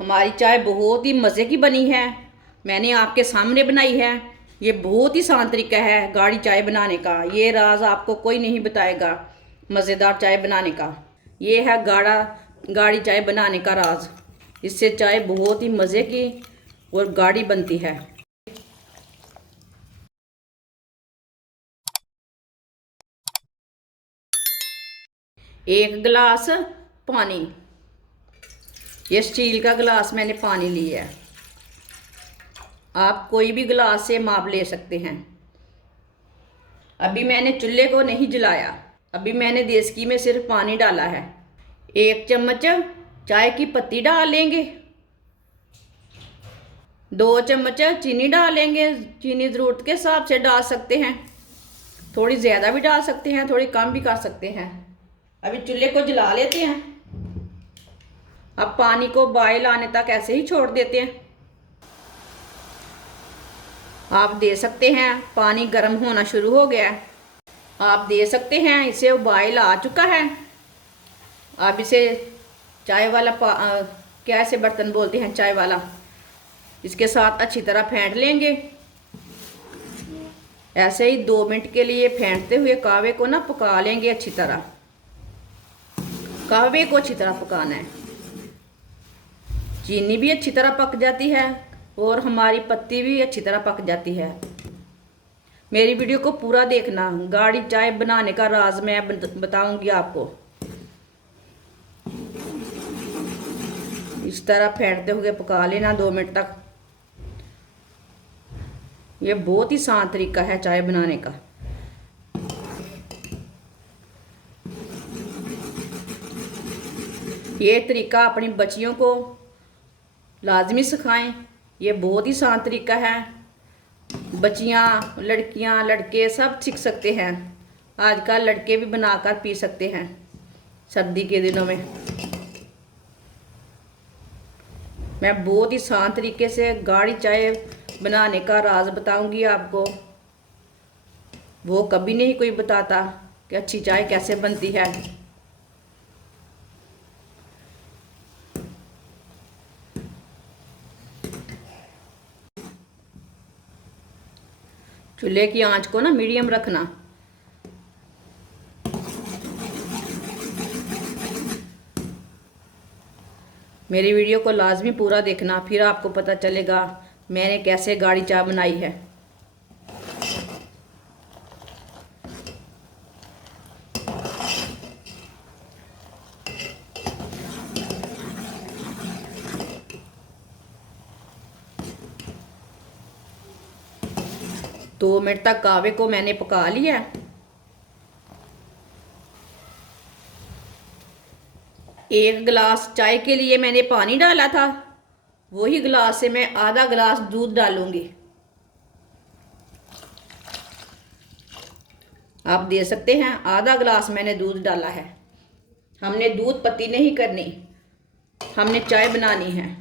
हमारी चाय बहुत ही मज़े की बनी है। मैंने आपके सामने बनाई है। ये बहुत ही आसान तरीका है गाढ़ी चाय बनाने का। ये राज आपको कोई नहीं बताएगा मज़ेदार चाय बनाने का। ये है गाढ़ी चाय बनाने का राज। इससे चाय बहुत ही मज़े की और गाढ़ी बनती है। एक गिलास पानी, ये स्टील का गिलास मैंने पानी लिया है। आप कोई भी गिलास से माप ले सकते हैं। अभी मैंने चूल्हे को नहीं जलाया। अभी मैंने देसकी में सिर्फ पानी डाला है। 1 चम्मच चाय की पत्ती डालेंगे। 2 चम्मच चीनी डालेंगे। चीनी ज़रूरत के हिसाब से डाल सकते हैं। थोड़ी ज़्यादा भी डाल सकते हैं, थोड़ी कम भी कर सकते हैं। अभी चूल्हे को जला लेते हैं। अब पानी को बॉयल आने तक ऐसे ही छोड़ देते हैं। आप दे सकते हैं पानी गर्म होना शुरू हो गया है। आप दे सकते हैं इसे उबाल आ चुका है। आप इसे चाय वाला क्या ऐसे बर्तन बोलते हैं, चाय वाला, इसके साथ अच्छी तरह फेंट लेंगे। ऐसे ही 2 मिनट के लिए फेंटते हुए कहवे को ना पका लेंगे अच्छी तरह। कहवे को अच्छी तरह पकाना है। चीनी भी अच्छी तरह पक जाती है और हमारी पत्ती भी अच्छी तरह पक जाती है। मेरी वीडियो को पूरा देखना। गाढ़ी चाय बनाने का राज मैं बताऊंगी आपको। इस तरह फेंटते हुए पका लेना 2 मिनट तक। ये बहुत ही आसान तरीका है चाय बनाने का। ये तरीका अपनी बच्चियों को लाजमी सिखाएं। ये बहुत ही आसान तरीका है। बच्चियाँ, लड़कियाँ, लड़के सब सीख सकते हैं। आजकल लड़के भी बनाकर पी सकते हैं सर्दी के दिनों में। मैं बहुत ही आसान तरीके से गाढ़ी चाय बनाने का राज बताऊंगी आपको। वो कभी नहीं कोई बताता कि अच्छी चाय कैसे बनती है। चूल्हे की आंच को ना मीडियम रखना। मेरी वीडियो को लाजमी पूरा देखना, फिर आपको पता चलेगा मैंने कैसे गाढ़ी चाय बनाई है। दो मिनट तक कहवे को मैंने पका लिया है। 1 गिलास चाय के लिए मैंने पानी डाला था, वही गिलास से मैं आधा गिलास दूध डालूंगी। आप दे सकते हैं आधा गिलास मैंने दूध डाला है। हमने दूध पत्ती नहीं करनी, हमने चाय बनानी है।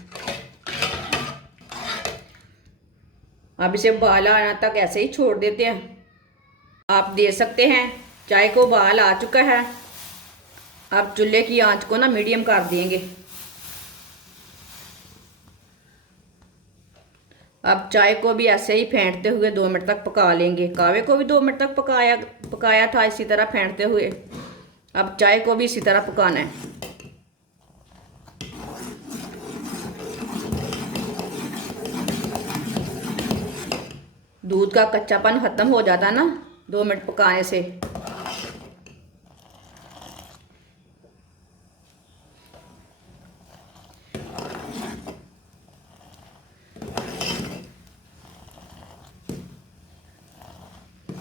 अब इसे उबाल आने तक ऐसे ही छोड़ देते हैं। आप दे सकते हैं चाय को उबाल आ चुका है। अब चूल्हे की आंच को ना मीडियम कर देंगे। अब चाय को भी ऐसे ही फेंटते हुए 2 मिनट तक पका लेंगे। कहवे को भी 2 मिनट तक पकाया था इसी तरह फेंटते हुए। अब चाय को भी इसी तरह पकाना है। दूध का कच्चापन खत्म हो जाता ना 2 मिनट पकाने से।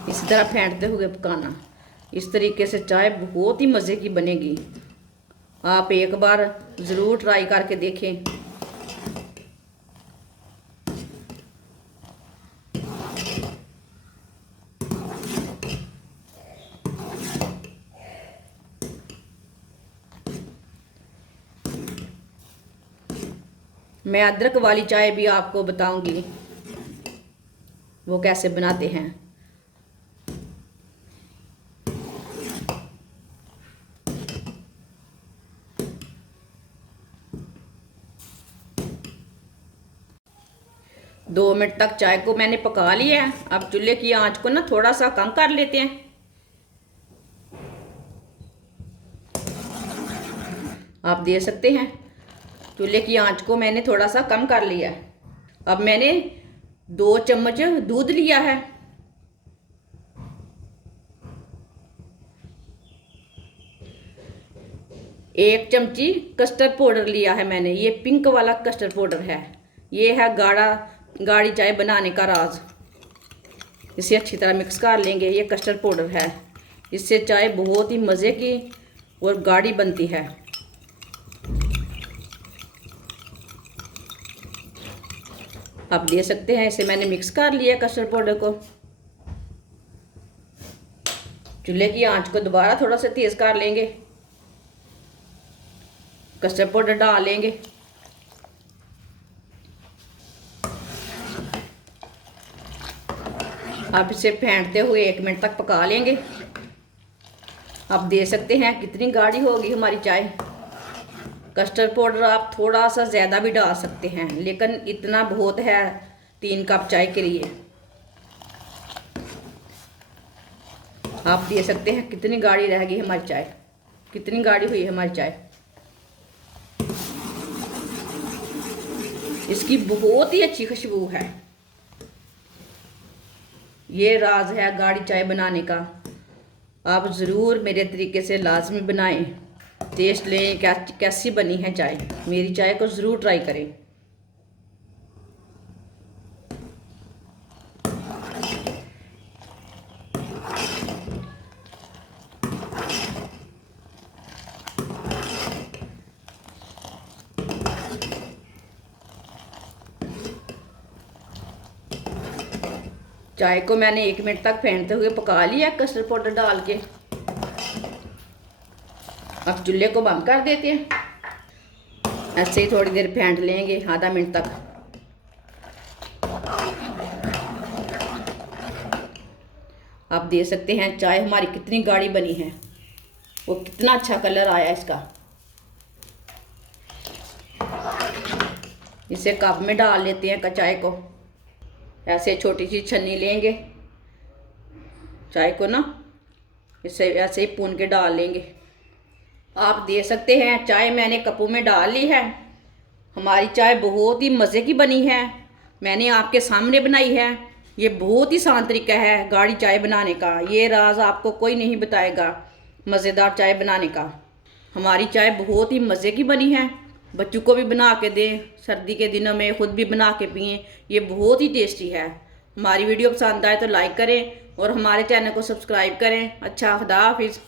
इसी तरह फेंटते हुए पकाना। इस तरीके से चाय बहुत ही मज़े की बनेगी। आप एक बार ज़रूर ट्राई करके देखें। मैं अदरक वाली चाय भी आपको बताऊंगी वो कैसे बनाते हैं। 2 मिनट तक चाय को मैंने पका लिया है। अब चूल्हे की आंच को ना थोड़ा सा कम कर लेते हैं। आप देख सकते हैं चूल्हे की आंच को मैंने थोड़ा सा कम कर लिया है। अब मैंने 2 चम्मच दूध लिया है। एक चमची कस्टर्ड पाउडर लिया है मैंने, ये पिंक वाला कस्टर्ड पाउडर है। ये है गाढ़ी चाय बनाने का राज। इसे अच्छी तरह मिक्स कर लेंगे। ये कस्टर्ड पाउडर है, इससे चाय बहुत ही मज़े की और गाढ़ी बनती है। आप देख सकते हैं इसे मैंने मिक्स कर लिया कस्टर्ड पाउडर को। चूल्हे की आंच को दोबारा थोड़ा सा तेज़ कर लेंगे। कस्टर्ड पाउडर डाल लेंगे। अब इसे फेंटते हुए 1 मिनट तक पका लेंगे। आप देख सकते हैं कितनी गाढ़ी होगी हमारी चाय। कस्टर्ड पाउडर आप थोड़ा सा ज़्यादा भी डाल सकते हैं, लेकिन इतना बहुत है 3 कप चाय के लिए। आप देख सकते हैं कितनी गाढ़ी रह गई हमारी चाय, कितनी गाढ़ी हुई है हमारी चाय। इसकी बहुत ही अच्छी खुशबू है। ये राज है गाढ़ी चाय बनाने का। आप ज़रूर मेरे तरीके से लाजमी बनाएं, टेस्ट लें कैसी बनी है चाय। मेरी चाय को ज़रूर ट्राई करें। चाय को मैंने 1 मिनट तक फेंटते हुए पका लिया कस्टर्ड पाउडर डाल के। अब चूल्हे को बंद कर देते हैं। ऐसे ही थोड़ी देर फेंट लेंगे, आधा मिनट तक। आप देख सकते हैं चाय हमारी कितनी गाढ़ी बनी है, वो कितना अच्छा कलर आया इसका। इसे कप में डाल लेते हैं चाय को। ऐसे छोटी सी छन्नी लेंगे, चाय को ना इसे ऐसे ही पून के डाल लेंगे। आप देख सकते हैं चाय मैंने कपों में डाल ली है। हमारी चाय बहुत ही मज़े की बनी है, मैंने आपके सामने बनाई है। ये बहुत ही आसान तरीका है गाढ़ी चाय बनाने का। ये राज आपको कोई नहीं बताएगा मज़ेदार चाय बनाने का। हमारी चाय बहुत ही मज़े की बनी है। बच्चों को भी बना के दें, सर्दी के दिनों में ख़ुद भी बना के पिएं। ये बहुत ही टेस्टी है। हमारी वीडियो पसंद आए तो लाइक करें और हमारे चैनल को सब्सक्राइब करें। अच्छा, खुदा हाफिज़।